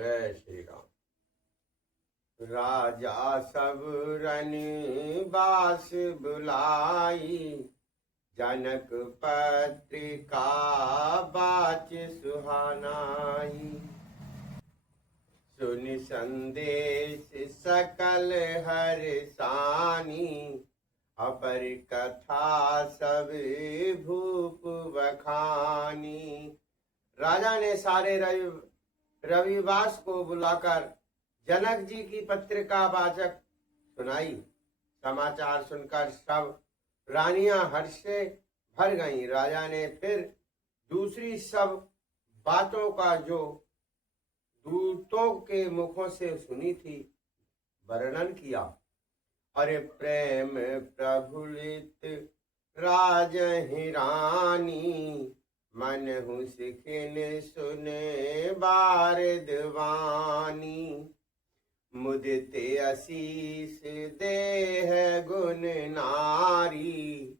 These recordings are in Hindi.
जय श्री राम। राजा सब रन बास बुलाई, जनक पत्रिका बाच सुहानाई। सुनि संदेश सकल हर्षानी, अपर कथा सब भूप बखानी। राजा ने सारे रविवास को बुलाकर जनक जी की पत्रिका वाचक सुनाई। समाचार सुनकर सब रानियां हर्ष से भर गईं। राजा ने फिर दूसरी सब बातों का जो दूतों के मुखों से सुनी थी वर्णन किया। अरे प्रेम प्रफुल्लित राजहि रानी, मन हूँ सिखिन सुने बारदवानी। मुदिते आशीष देह गुण नारी,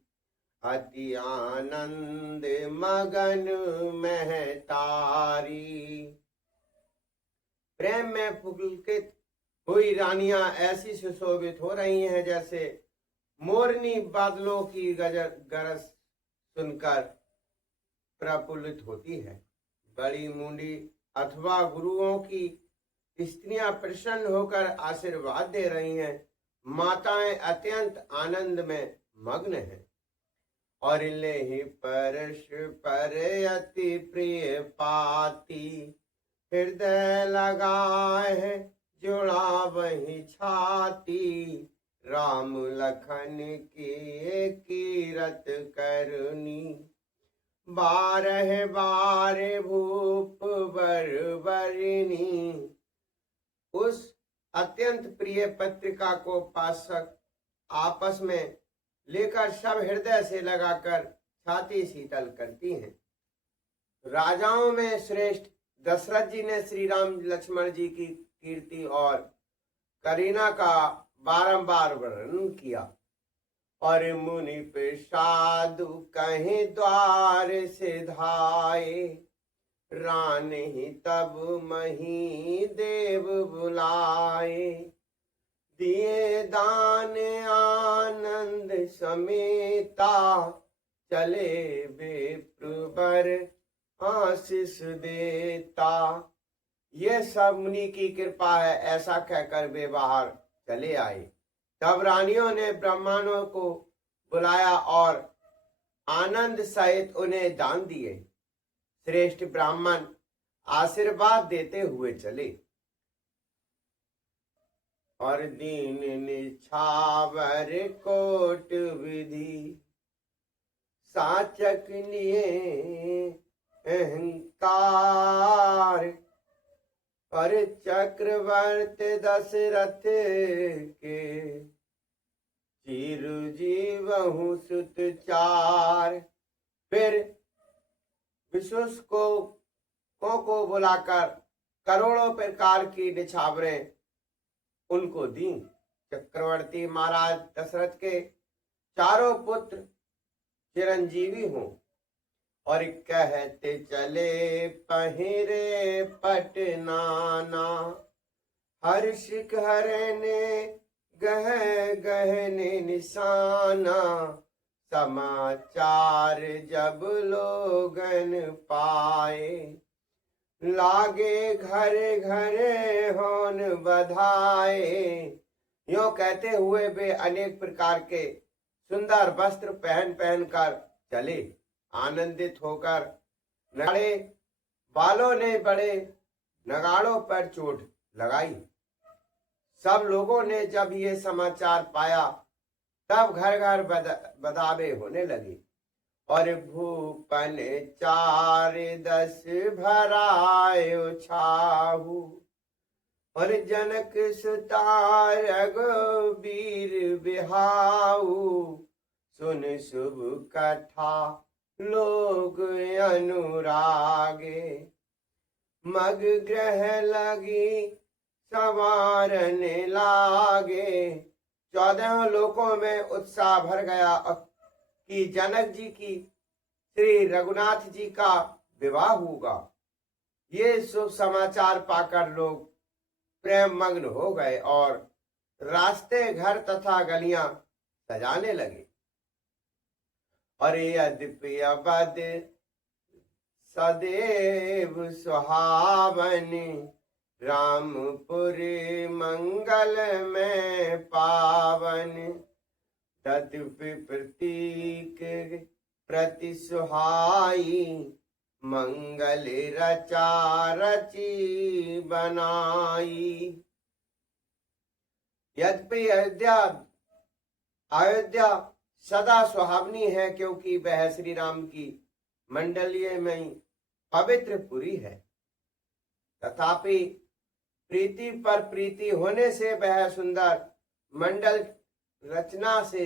अति आनंद मगन महतारी। प्रेम में पुलकित हुई रानियां ऐसी सुशोभित हो रही हैं जैसे मोरनी बादलों की गरज सुनकर प्रफुल्लित होती है। बड़ी मुंडी अथवा गुरुओं की स्त्रियां प्रसन्न होकर आशीर्वाद दे रही हैं। माताएं अत्यंत आनंद में मग्न हैं। और ले परस्पर अति प्रिय पाती, हृदय लगाए है जुड़ा वही छाती। राम लखन की कीरत करनी, बारह बार भूप बरबरिनी। उस अत्यंत प्रिय पत्रिका को पाठक आपस में लेकर सब हृदय से लगाकर छाती शीतल करती हैं। राजाओं में श्रेष्ठ दशरथ जी ने श्री राम लक्ष्मण जी की कीर्ति और करीना का बारंबार वर्णन किया। और मुनि पे साधु कहीं द्वार से धाये, रान ही तब मही देव बुलाए। दिए दान आनंद समेता, चले बेप्रबर आशीष देता। ये सब मुनि की कृपा है, ऐसा कहकर वे बाहर चले आए। तब रानियों ने ब्राह्मणों को बुलाया और आनंद सहित उन्हें दान दिए। श्रेष्ठ ब्राह्मण आशीर्वाद देते हुए चले। और दीन निछावर कोट विधि, साचक लिए अहंकार। और चक्रवर्ती दशरथ के, चिरजीवहु सुत चार। फिर विशुष्कों को बुलाकर करोड़ों प्रकार की निछावरें उनको दी। चक्रवर्ती महाराज दशरथ के चारों पुत्र चिरंजीवी हों। और कहते चले पहिरे पटनाना, हर्ष हरने गह गहने निशाना। समाचार जब लोगन पाए, लागे घरे घरे होन बधाए। यों कहते हुए वे अनेक प्रकार के सुंदर वस्त्र पहन कर चले। आनंदित होकर नगाड़े बालों ने बड़े नगाड़ों पर चोट लगाई। सब लोगों ने जब ये समाचार पाया तब घर घर बधावे होने लगे। और भूपन 4-10 भरायो छाहू। और जनक सुता रघुबीर बिहाऊ। सुन शुभ कथा लोग अनुरागे, मग ग्रह लगी संवारने लागे। 14 लोकों में उत्साह भर गया कि जनक जी की श्री रघुनाथ जी का विवाह होगा। ये शुभ समाचार पाकर लोग प्रेम मग्न हो गए और रास्ते, घर तथा गलियां सजाने लगे। और यद्यपि अवध सदैव सुहावन, रामपुर मंगल में पावन, तद्यपि प्रतीक प्रति सुहाई, मंगल रचा रची बनाई। यद्यपि अयोध्या सदा सुहावनी है, क्योंकि वह श्री राम की मंडलीय में पवित्र पुरी है। तथापि प्रीति पर प्रीति होने से वह सुंदर मंडल रचना से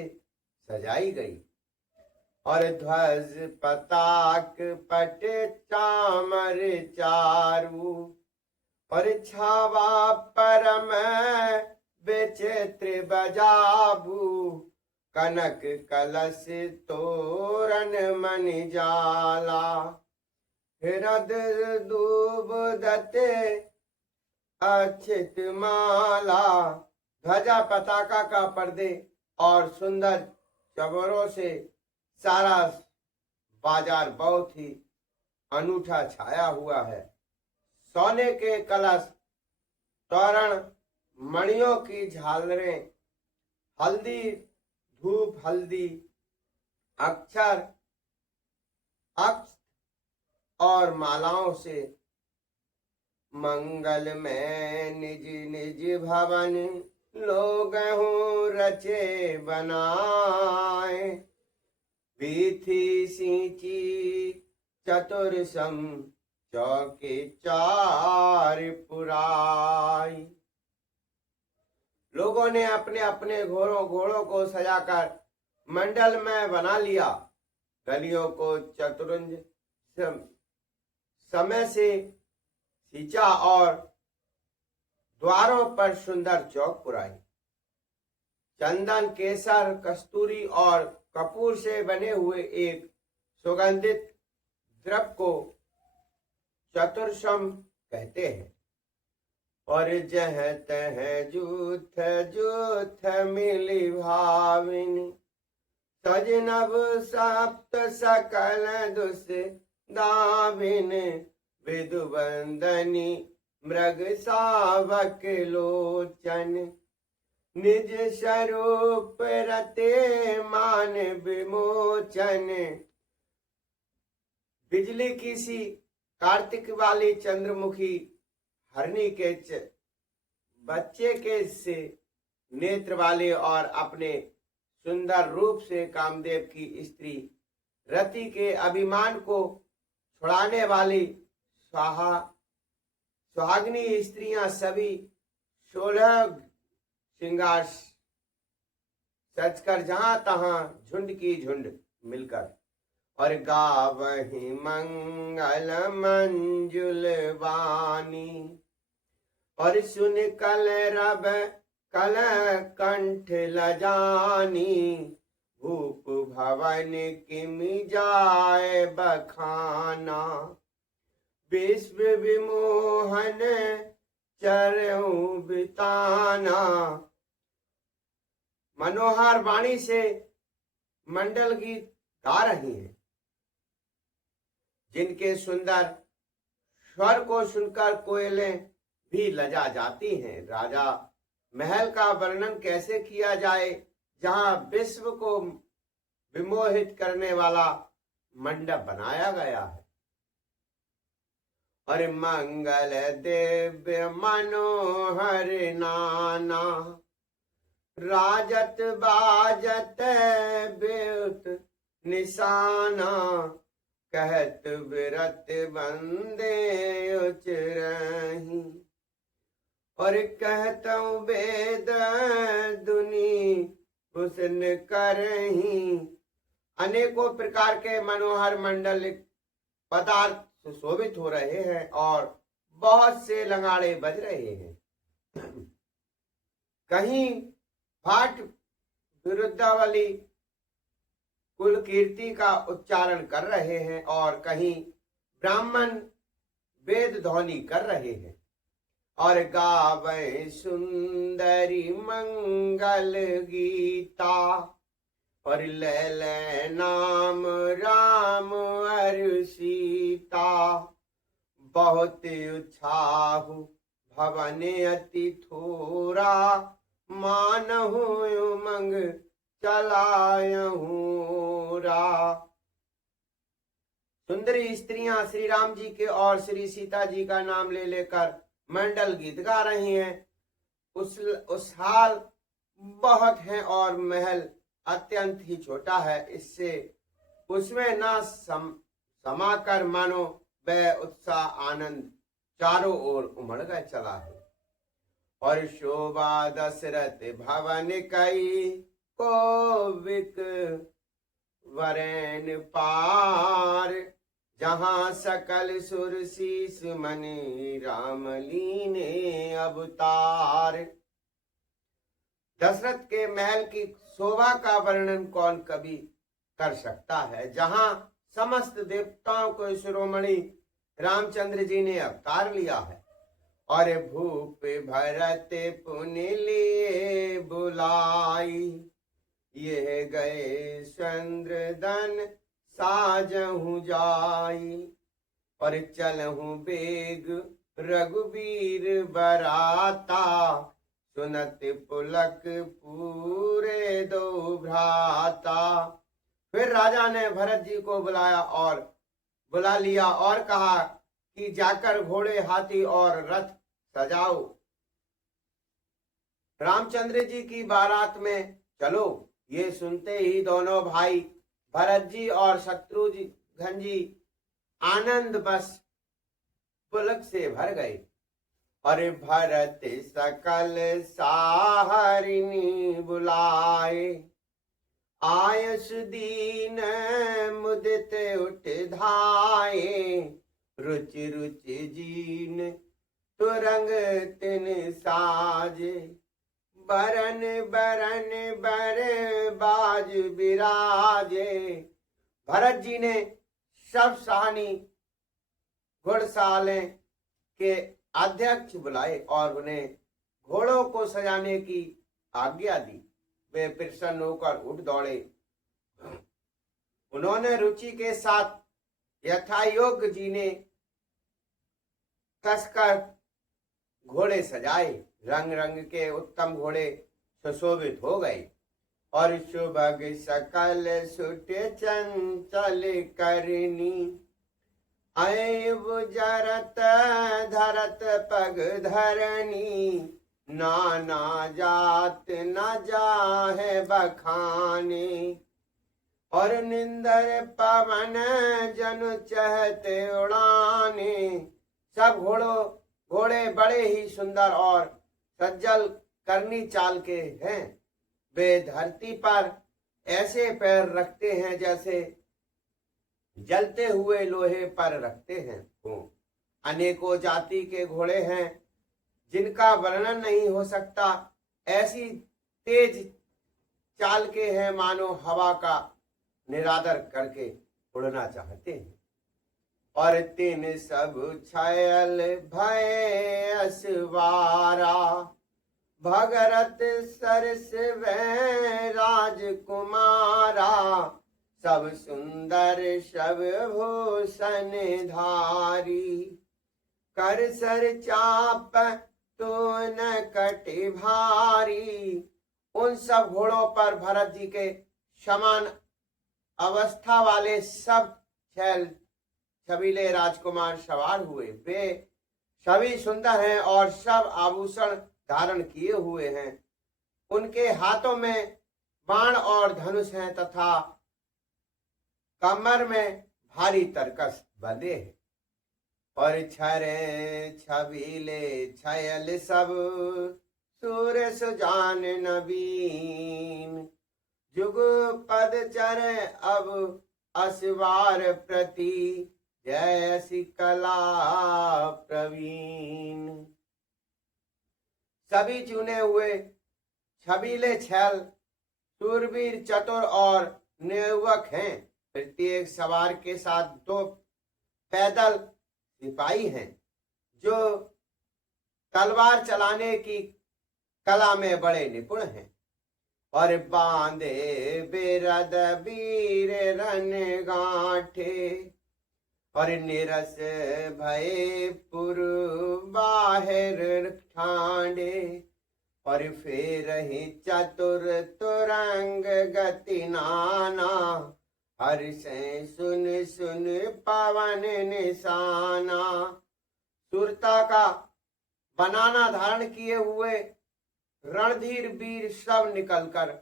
सजाई गई। और ध्वज पताक पट चामर चारू, और छावा परम विचित्र बजाबू, कनक कलश तोरण मन जाला, हृद दूब दत्ते अक्षित माला। ध्वजा पताका का पर्दे और सुंदर चबरों से सारा बाजार बहुत ही अनूठा छाया हुआ है। सोने के कलश, तोरण, मणियों की झालरें, हल्दी, धूप, हल्दी, अक्षर, अक्ष और मालाओं से मंगल में निज निज भवन लोग रचे बनाए। बीथी सींची चतुरसम चौके चार पुराई। लोगों ने अपने अपने घोड़ों को सजाकर मंडल में बना लिया। गलियों को चतुरंज समय से सींचा और द्वारों पर सुंदर चौक पुराई। चंदन, केसर, कस्तूरी और कपूर से बने हुए एक सुगंधित द्रव्य को चतुर्सम कहते हैं। और जह तह जूथ जूथ मिली भाविन, सजनब सप्त सकल दुस दाविन, विदुबंदनी मृग सावक लोचन, निज स्वरूप रते मान विमोचन। बिजली की सी कार्तिक वाली चंद्रमुखी हरणी के बच्चे के से नेत्र वाले और अपने सुंदर रूप से कामदेव की स्त्री रति के अभिमान को छुड़ाने वाली सुहागनी स्त्रियां सभी 16 श्रृंगार सजकर जहां तहां झुंड की झुंड मिलकर और गावही मंगल मंजुल वाणी। और सुन कल रब कल कंठ लजानी, भूप भवन किम जाय बखाना। विश्व विमोहन चरऊ बिताना। मनोहर वाणी से मंडल गीत गा रही हैं, जिनके सुंदर स्वर को सुनकर कोयलें भी लजा जाती हैं। राजा महल का वर्णन कैसे किया जाए, जहां विश्व को विमोहित करने वाला मंडप बनाया गया है। और मंगल दिव्य मनोहर नाना, राजत बाजत बेउत निशाना। कहत विरत बंदे उचरही, और कहता वेद दुनी हुसन करही। अनेकों प्रकार के मनोहर मंडल पदार्थ सुशोभित हो रहे हैं और बहुत से लंगाड़े बज रहे हैं। कहीं भाट विरुद्धावली कुल कीर्ति का उच्चारण कर रहे हैं और कहीं ब्राह्मण वेद ध्वनि कर रहे हैं और गावे सुंदरी मंगल गीता और ले ले नाम राम और सीता। बहुत उत्साह भवन अति थोरा मानहु उमंग चलायहूँ रा। सुंदरी स्त्रियां श्री राम जी के और श्री सीता जी का नाम ले लेकर मंडल गीत गा रही हैं। उस हाल बहुत है और महल अत्यंत ही छोटा है, इससे उसमें ना समाकर मानो वह उत्साह आनंद चारों ओर उमड़ गए चला है। और शोभा दशरथ भवन कई को विक वरेन पार जहां सकल सुर शीस मनि राम लीने अवतार। दशरथ के महल की शोभा का वर्णन कौन कभी कर सकता है, जहां समस्त देवताओं को शिरोमणि रामचंद्र जी ने अवतार लिया है। और भूप भरत पुण्य लिए बुलाई ये गए चंद्रदन साजहूं जाई। और चलहूं बेग रघुवीर बराता सुनत पुलक पूरे दो भ्राता। फिर राजा ने भरत जी को बुला लिया और कहा कि जाकर घोड़े हाथी और रथ सजाओ, रामचंद्र जी की बारात में चलो। ये सुनते ही दोनों भाई भरत जी और शत्रुघ्न जी आनंद बस पुलक से भर गए। और भरत सकल साहरिनी बुलाए आयस दीन मुदित उठ धाये। रुचि रुचि जीन तुरंग तिन साजे बरन बरन बर बाज बिराजे। भरत जी ने सब सहानी घुड़साले के अध्यक्ष बुलाए और उन्हें घोड़ों को सजाने की आज्ञा दी। वे प्रसन्न होकर उठ दौड़े। उन्होंने रुचि के साथ यथायोग्य जी ने कसकर घोड़े सजाए। रंग रंग के उत्तम घोड़े सुशोभित हो गए। और सुभग सकल सुट चंचल करनी ऐब जरत धरत पग धरनी। नाना जात न जाहे बखाने और निंदर पवन जन चहते उड़ाने। सब घोड़े बड़े ही सुंदर और सज्जल करनी चाल के हैं। वे धरती पर ऐसे पैर रखते हैं जैसे जलते हुए लोहे पर रखते हैं। अनेकों जाति के घोड़े हैं जिनका वर्णन नहीं हो सकता। ऐसी तेज चाल के हैं मानो हवा का निरादर करके उड़ना चाहते हैं। और तीन सब छयल भय असवारा भगरथ सरस वै राजकुमारा। सब सुंदर शब भूषण धारी कर सर चाप तो न कटे भारी। उन सब घोड़ों पर भरत जी के समान अवस्था वाले सब छबीले राजकुमार सवार हुए। वे सभी सुंदर हैं और सब आभूषण धारण किए हुए हैं। उनके हाथों में बाण और धनुष हैं तथा कमर में भारी तरकस बंधे हैं। और छरे छबीले छयल सब सूर सुजान नवीन। जुग पद चर अब असवार प्रति जैसी कला प्रवीण। सभी चुने हुए छबीले छैल सूरवीर चतुर और निर्वक हैं। प्रत्येक सवार के साथ दो पैदल सिपाही हैं जो तलवार चलाने की कला में बड़े निपुण हैं। और बांधे बिरद वीर रन गांठे, और निरस भये पुर बाहिर ठांडे, और फेर ही चतुर तुरंग गति नाना, हर्ष सुन सुन पवन निशाना। सूरता का बनाना धारण किए हुए रणधीर वीर सब निकलकर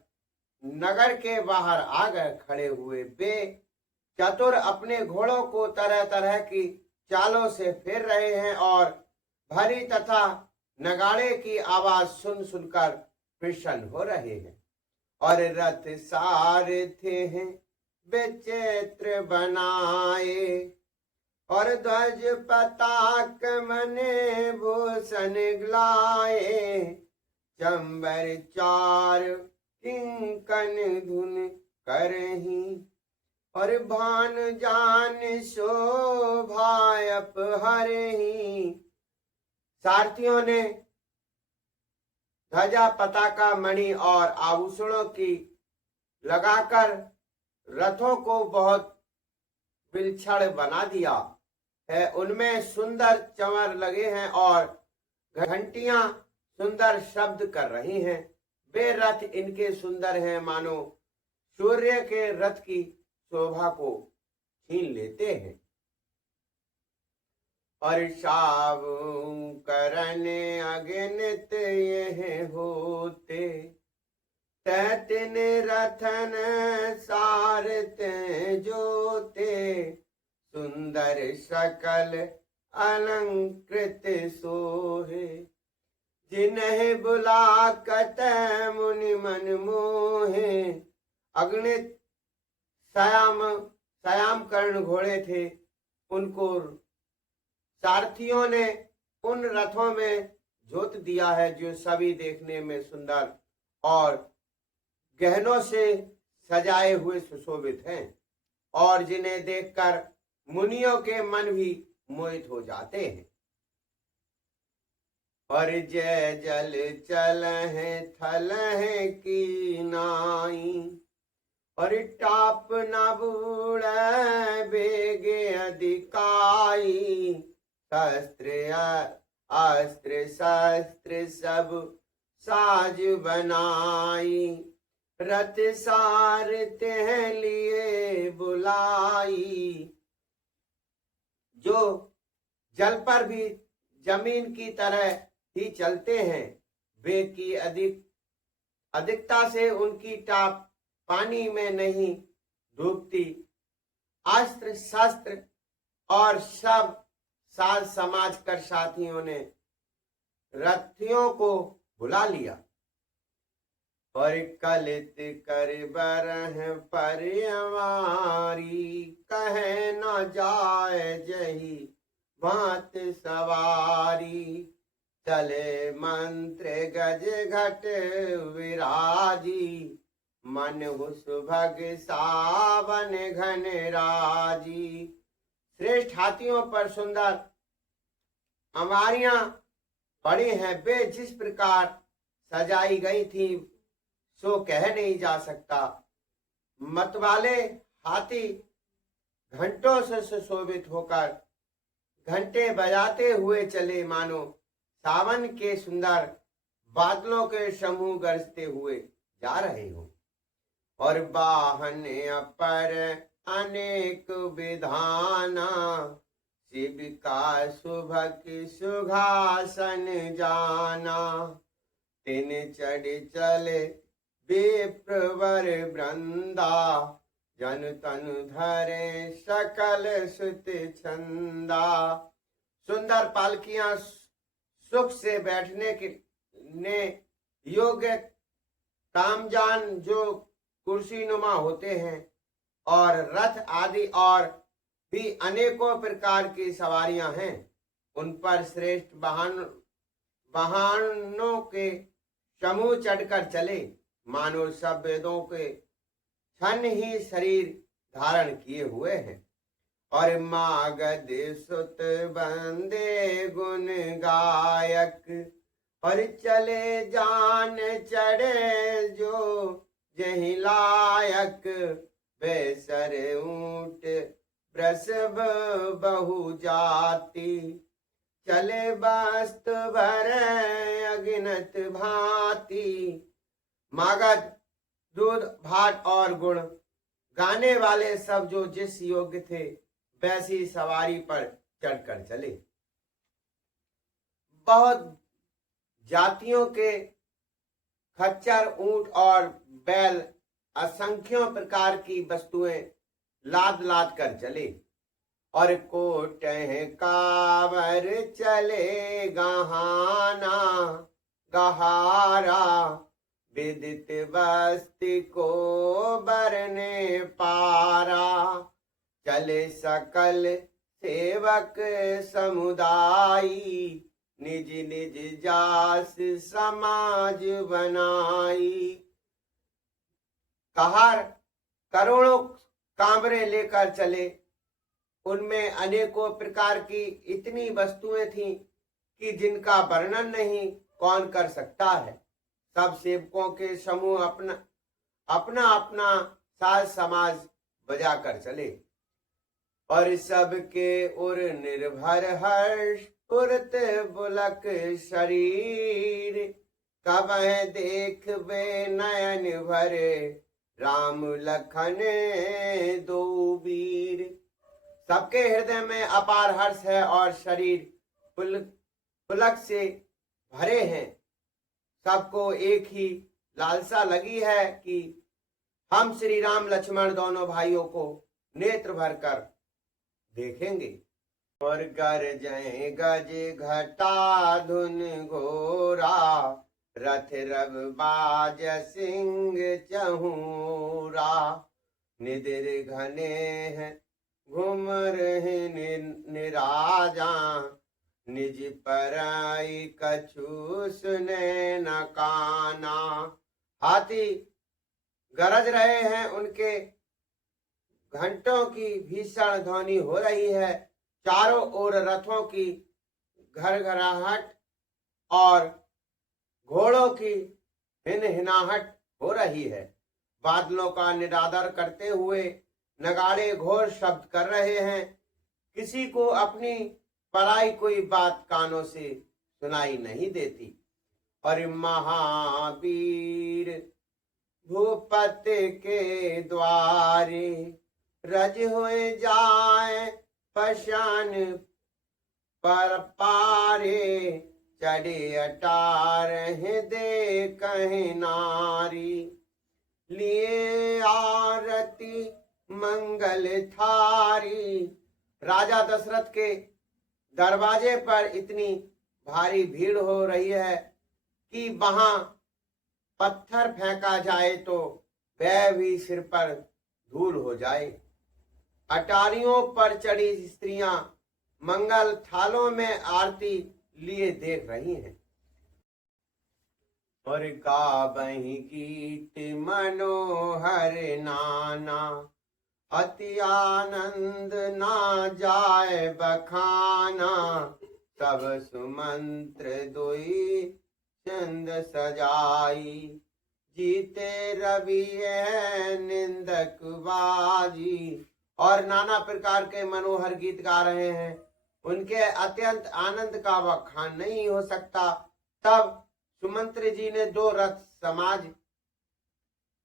नगर के बाहर आ गए खड़े हुए। वे चतुर अपने घोड़ों को तरह तरह की चालों से फेर रहे हैं और भरी तथा नगाड़े की आवाज सुन सुनकर प्रसन्न हो रहे हैं। और रथ सारथे हैं विचित्र बनाए, और ध्वज पताक मने भूषण ग्लाए, चंबर चार किंकन धुन करही, और भान जान शोभायप हरही। सारथियों ने ध्वजा पताका मणि और आभूषणों की लगाकर रथों को बहुत विलक्षण बना दिया है। उनमें सुंदर चंवर लगे हैं और घंटियां सुंदर शब्द कर रही हैं। वे रथ इनके सुंदर हैं मानो सूर्य के रथ की शोभा को छीन लेते हैं। और शाव करने अगनित ये होते, तैतिन रथन सारथ जोते, सुंदर सकल अलंकृत सोहे, जिन्हें बुला कत मुनि मन मोहे। अगणित सयाम कर्ण घोड़े थे, उनको सारथियों ने उन रथों में जोत दिया है जो सभी देखने में सुंदर और गहनों से सजाए हुए सुशोभित हैं, और जिन्हें देखकर मुनियों के मन भी मोहित हो जाते हैं। और जय जल चल है थल है की नाई, और टाप न बूढ़ बेगे अधिकाई, अस्त्र शस्त्र सब साज बनाई, रथ सारथे लिए बुलाई। जो जल पर भी जमीन की तरह ही चलते हैं, वे की अधिकता से उनकी टाप पानी में नहीं डूबती। अस्त्र शस्त्र और सब साज समाज कर साथियों ने रथियों को बुला लिया। और कलित कर बरह पर हमारी, कहे न जाए जही भांत सवारी, चले मंत्र गज घट विराजी, मन हुस भग सावन घन राजी। श्रेष्ठ हाथियों पर सुंदर अमारियां पड़ी हैं। वे जिस प्रकार सजाई गई थी सो कह नहीं जा सकता। मतवाले हाथी घंटों से सुशोभित होकर घंटे बजाते हुए चले, मानो सावन के सुंदर बादलों के समूह गरजते हुए जा रहे हो। और वाहन अपर अनेक विधाना, शिव का सुभग सुघासन जाना, तिन चढ़ चले विप्रवर वृंदा, जन तन धरे सकल सुत छंदा। सुंदर पालकियां सुख से बैठने के ने योग्य तामजान जो कुर्सी नुमा होते हैं, और रथ आदि और भी अनेकों प्रकार की सवारियां हैं। उन पर श्रेष्ठ वाहनों के समूह चढ़कर चले, मानो सब वेदों के क्षण ही शरीर धारण किए हुए हैं। और मागध सुत बंदे गुण गायक, और चले जान चढ़े जो जही लायक, बेसर ऊंट वृषभ बहु जाति, चले वस्त भर अगिनत भांति। मागध दूध भाट और गुण गाने वाले सब जो जिस योग्य थे वैसी सवारी पर चढ़कर चले। बहुत जातियों के खच्चर, ऊंट और बैल असंख्यों प्रकार की वस्तुएं लाद लाद कर चले, और कोटह कावर चले गहाना गहारा, विदित बस्ती को बरने पारा, चले सकल सेवक समुदायी, निज निज जास समाज बनाई। कहार करोड़ों कांवरे लेकर चले, उनमें अनेकों प्रकार की इतनी वस्तुएं थीं कि जिनका वर्णन नहीं कौन कर सकता है। सब सेवकों के समूह अपना अपना अपना साज समाज बजा कर चले, और सबके उर निर्भर हर्ष पुरत बुलक शरीर, कब देख वे नयन भरे राम लखन दो वीर। सबके हृदय में अपार हर्ष है और शरीर पुलक से भरे हैं। सबको एक ही लालसा लगी है कि हम श्री राम लक्ष्मण दोनों भाइयों को नेत्र भर कर देखेंगे। और गरजें गज घटा धुन घोरा, रथ रव बाज सिंह चहूरा, निदिर घने हैं घुमर निराजा, निज पराई कछु सुने न काना। हाथी गरज रहे हैं, उनके घंटों की भीषण ध्वनि हो रही है, चारों ओर रथों की घरघराहट और घोड़ों की हिनहिनाहट हो रही है। बादलों का निरादर करते हुए नगाड़े घोर शब्द कर रहे हैं। किसी को अपनी पराई कोई बात कानों से सुनाई नहीं देती। और महावीर भूपति के द्वारे, रज हुए जाए पशान पर पारे, चढ़े अटार दे कहीं नारी, लिए आरती मंगल थारी। राजा दशरथ के दरवाजे पर इतनी भारी भीड़ हो रही है कि वहां पत्थर फेंका जाए तो वह भी सिर पर धूल हो जाए। अटारियों पर चढ़ी स्त्रियां मंगल थालों में आरती लिए देख रही हैं। और गावहीं गीत मनोहर नाना, अति आनंद ना जाए बखाना। सब सुमंत्र दुई चंद सजाई, जीते रवि है निंदक बाजी। और नाना प्रकार के मनोहर गीत गा रहे हैं, उनके अत्यंत आनंद का बखान नहीं हो सकता। तब सुमंत्र जी ने 2 रथ समाज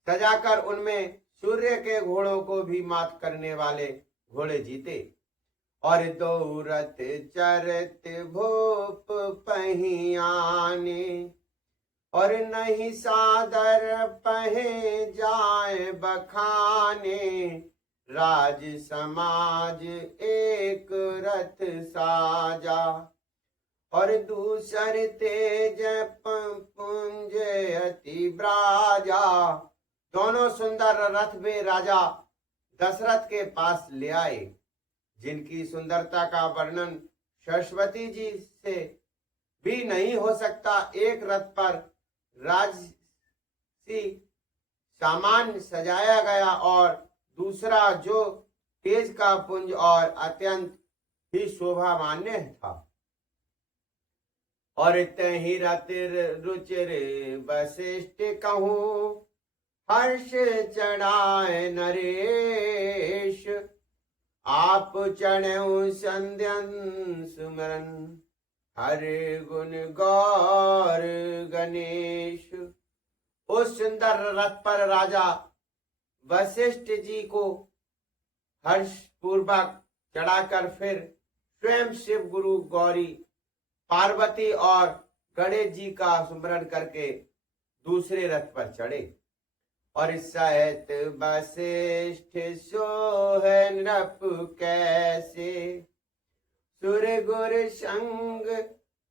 सजाकर उनमें सूर्य के घोड़ों को भी मात करने वाले घोड़े जीते। और 2 रथ चरत भूप पहियाने, और नहीं सादर पहे जाए बखाने। राज समाज एक रथ साजा, और दूसर तेज पुंज अति ब्राजा। दोनों सुंदर रथ वे राजा दशरथ के पास ले आए, जिनकी सुंदरता का वर्णन सरस्वती जी से भी नहीं हो सकता। एक रथ पर राजसी सामान सजाया गया और दूसरा जो तेज का पुंज और अत्यंत ही शोभा मान्य था। और तहि रतिर रुचिर वशिष्ठ कहूँ, हर्ष चढ़ाए नरेश। आप चढ़ऊ संध्यन सुमरन, हरे गुण गौर गणेश। उस सुंदर रथ पर राजा वशिष्ठ जी को हर्ष पूर्वक चढ़ाकर फिर स्वयं शिव गुरु गौरी पार्वती और गणेश जी का स्मरण करके दूसरे रथ पर चढ़े। और सहित वशिष्ठ सोह नृप कैसे, सुर गुर संग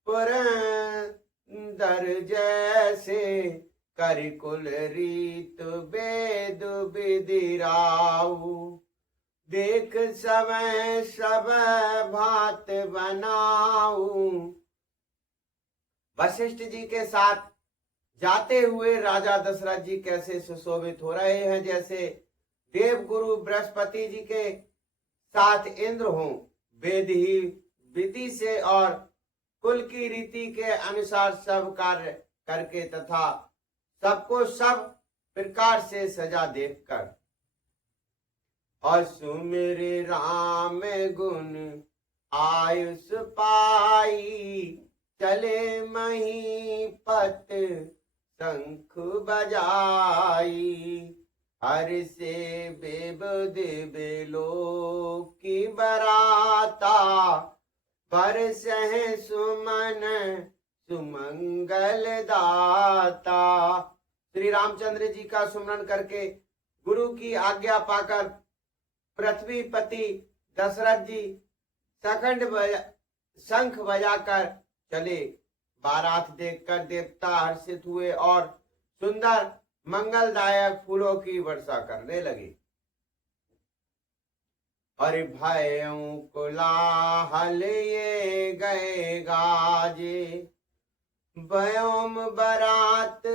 पुरंदर जैसे। करिकुल रीत वेद विदिराऊ, देख समय सब भात बनाऊ। वशिष्ठ जी के साथ जाते हुए राजा दशरथ जी कैसे सुशोभित हो रहे हैं, जैसे देव गुरु बृहस्पति जी के साथ इंद्र हों। वेद ही विधि से और कुल की रीति के अनुसार सब कार्य करके तथा सबको सब प्रकार से सजा देखकर। और सुमिर राम गुण आयुष पाई, चले महीपत शंख बजाई। हर से बेबद बेलो की बराता, पर सह सुमन सुमंगल दाता। श्री रामचंद्र जी का सुमरन करके गुरु की आज्ञा पाकर पृथ्वीपति दशरथ जी शंख बजाकर चले। बारात देखकर देवता हर्षित हुए और सुंदर मंगलदायक फूलों की वर्षा करने लगे। और भयों कोलाहल ये गए गाजे, व्योम बरात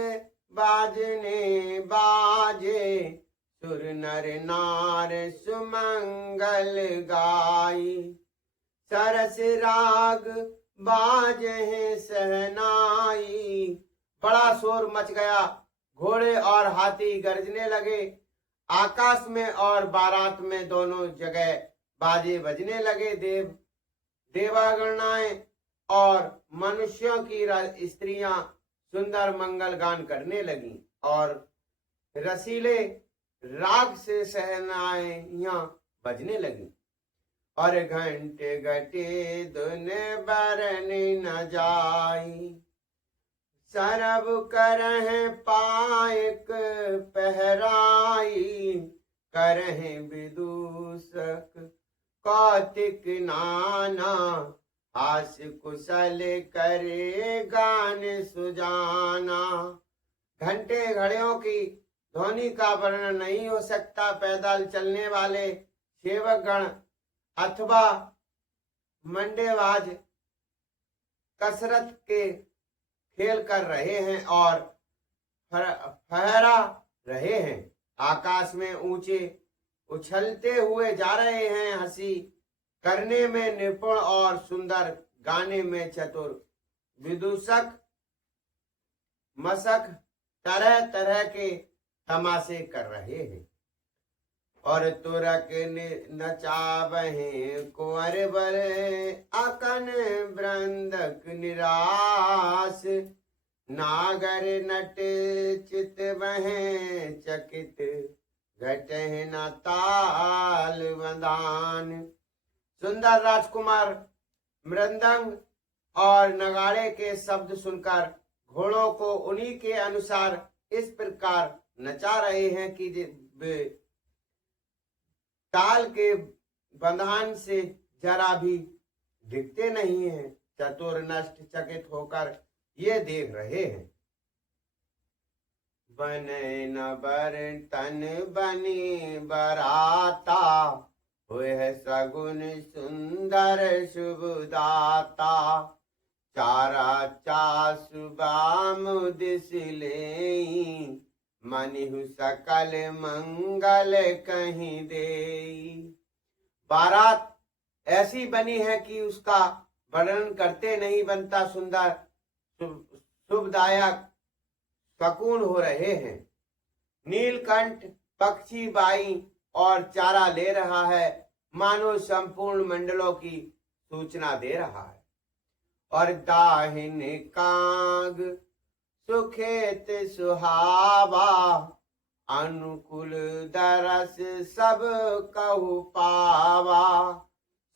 बाजने बाजे। सुर नर नार सुमंगल गाई, सरस राग बाज है सहनाई। बड़ा शोर मच गया, घोड़े और हाथी गरजने लगे। आकाश में और बारात में दोनों जगह बाजे बजने लगे। देवागणाएं और मनुष्यों की स्त्रियां सुंदर मंगल गान करने लगी और रसीले राग से सहनाइयां बजने लगी। और घंटे घटे दुन बरन न जाई, सरब करह पायक पहराई। करह विदूषक कौतिक नाना, हास कुशल करे गान सुजाना। घंटे घड़ियों की ध्वनि का वर्णन नहीं हो सकता। पैदल चलने वाले सेवक गण अथवा मंडेबाज कसरत के खेल कर रहे हैं और फहरा रहे हैं। आकाश में ऊंचे उछलते हुए जा रहे हैं। हंसी करने में निपुण और सुंदर गाने में चतुर विदूषक मशक तरह तरह के तमाशे कर रहे हैं। और तुरक नचावहे कुंवर बर, अकन वृंदक निराश। नागर नट चित वहे चकित, घटह न ताल वदान। सुंदर राजकुमार मृदंग और नगाड़े के शब्द सुनकर घोड़ों को उन्हीं के अनुसार इस प्रकार नचा रहे हैं कि वे ताल के बंधन से जरा भी दिखते नहीं हैं। चतुर नष्ट चकित होकर ये देख रहे हैं। बने न बर तन बनी बराता, हुए है सगुन सुंदर शुभदाता। चारा चासु बाम दिस लेई, मनिहु सकल मंगल कहीं देई। बारात ऐसी बनी है कि उसका वर्णन करते नहीं बनता। सुंदर, शुभदायक, सकून हो रहे हैं। नीलकंठ पक्षी बाई और चारा ले रहा है, मानो संपूर्ण मंडलों की सूचना दे रहा है। और दाहिन कांग सुखेत सुहावा, अनुकूल दरस सब कहु पावा।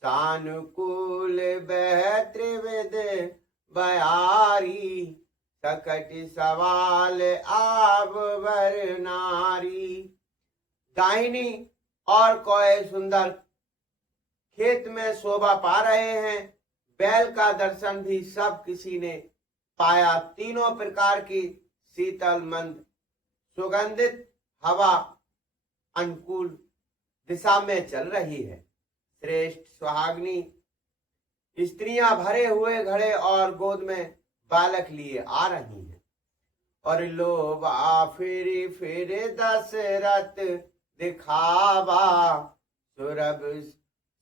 सानुकूल बह त्रिविध बयारी, सकट सवाल आब वर नारी। दाहिनी और कोय सुंदर खेत में शोभा पा रहे हैं। बैल का दर्शन भी सब किसी ने पाया। तीनों प्रकार की शीतल मंद सुगंधित हवा अनुकूल दिशा में चल रही है। श्रेष्ठ सुहागनी स्त्रियां भरे हुए घड़े और गोद में बालक लिए आ रही हैं। और लोबा फिर दशरथ दिखावा, सुरभ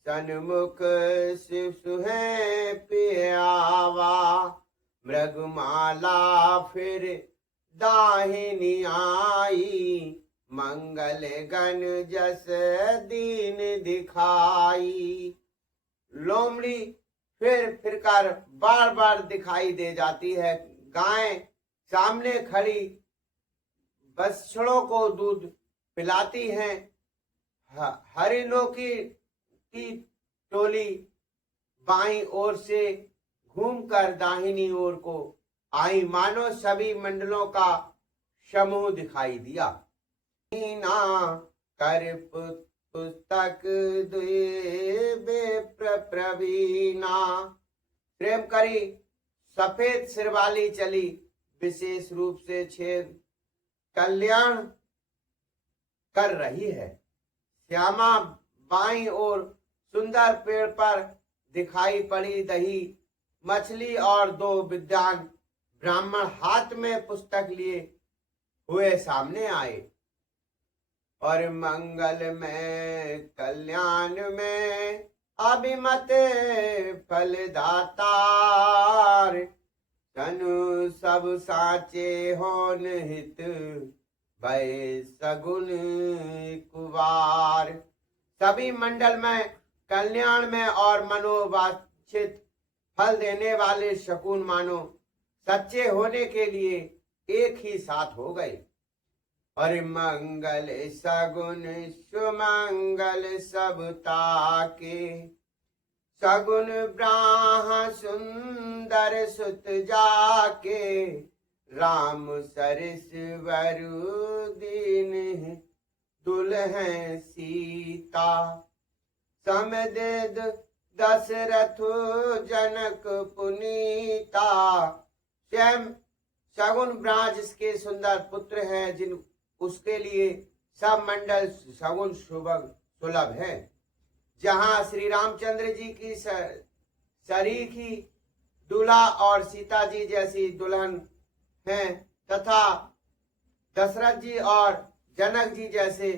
सन्मुख सुहे पियावा। मृगमाला फिर दाहिनी आई, मंगल गण जस दीन दिखाई। लोमड़ी फिर कर बार बार दिखाई दे जाती है। गाय सामने खड़ी बछड़ों को दूध पिलाती हैं। हरिणों की टोली बाईं ओर से घूमकर दाहिनी ओर को आई, मानो सभी मंडलों का समूह दिखाई दिया। कर पुस्तक प्रवीणा, प्रेम करी सफेद सिरवाली चली, विशेष रूप से छेद कल्याण कर रही है। श्यामा बाईं ओर सुंदर पेड़ पर दिखाई पड़ी। दही मछली और दो विद्वान ब्राह्मण हाथ में पुस्तक लिए हुए सामने आए। और मंगल में कल्याण में अभिमत फलदातार, तनु सब साचे होन हित भय सगुन कुवार। सभी मंडल में कल्याण में और मनोवांछित फल देने वाले शकुन मानो सच्चे होने के लिए एक ही साथ हो गए। और मंगल सगुन सुमंगल सब ताके, सगुन ब्राह सुंदर सुत जाके। राम सरिस वरु दीन दुल्हन सीता, समदेद दशरथ जनक पुनीता। स्वयं सगुन ब्राह जिसके सुंदर पुत्र हैं, जिन उसके लिए सब मंडल सगुन सुलभ है। जहाँ श्री रामचंद्र जी की सरीखी दूल्हा और सीता जी जैसी दुल्हन हैं, तथा दशरथ जी और जनक जी जैसे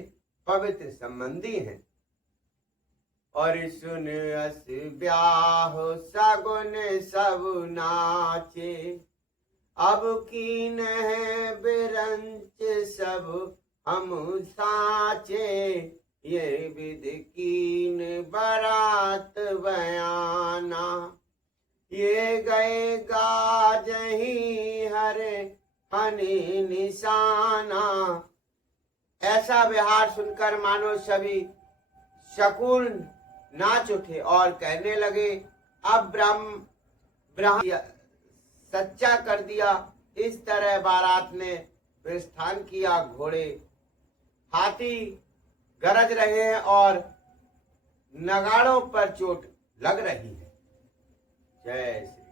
पवित्र संबंधी हैं। और सुन अस ब्याह सगुन सब नाचे, अब कीन है बिरंच सब हम साचे। ये विध कीन बरात बयाना, ये गए गाजही हरे हनी निशाना। ऐसा व्यवहार सुनकर मानो सभी शकुन नाच उठे और कहने लगे, अब ब्रह्म सच्चा कर दिया। इस तरह बारात ने प्रस्थान किया। घोड़े हाथी गरज रहे हैं और नगाड़ों पर चोट लग रही है। जय श्री